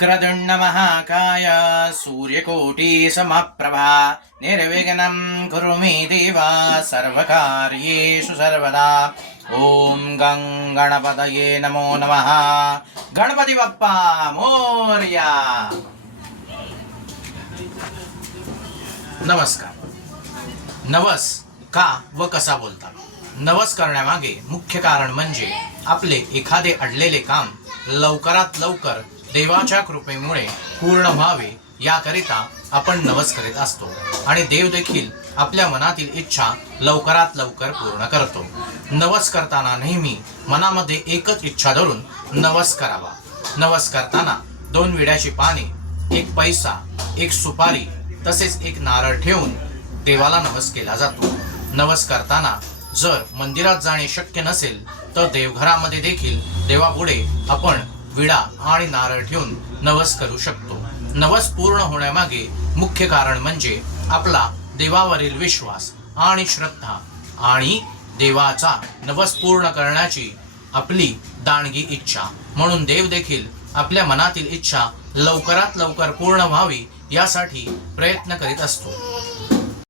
वक्रतुंड महाकाय सूर्यकोटि समप्रभा निर्विघ्नं कुरु मे देव सर्वकार्येषु सर्वदा। ओम गं गणपतये नमो नमः। गणपती बाप्पा मोरया। नमस्कार। नवस का व कसा बोलतात? नवस करण्यामागे मुख्य कारण म्हणजे आपले एखादे अडलेले काम लवकरात लवकर देवाच्या कृपेमुळे पूर्ण व्हावे याकरिता आपण नवस करीत असतो आणि देव देखील आपल्या मनातील इच्छा लवकरात लवकर पूर्ण करतो। नवस करताना नेहमी मनामध्ये एकच इच्छा धरून नवस करावा। नवस करताना 2 विड्याची पाने, 1 पैसा, 1 सुपारी तसेच 1 नारळ ठेवून देवाला नवस केला जातो। नवस करताना जर मंदिरात जाणे शक्य नसेल तर देवघरामध्ये देखील देवापुढे आपण विडा आणि नारळ ठेवून नवस करू शकतो। नवस पूर्ण होण्यामागे मुख्य कारण म्हणजे आपला देवावरील विश्वास आणि श्रद्धा आणि देवाचा नवस पूर्ण करण्याची आपली दानगी इच्छा। म्हणून देव देखील आपल्या मनातील इच्छा लवकरात लवकर पूर्ण व्हावी यासाठी प्रयत्न करीत असतो।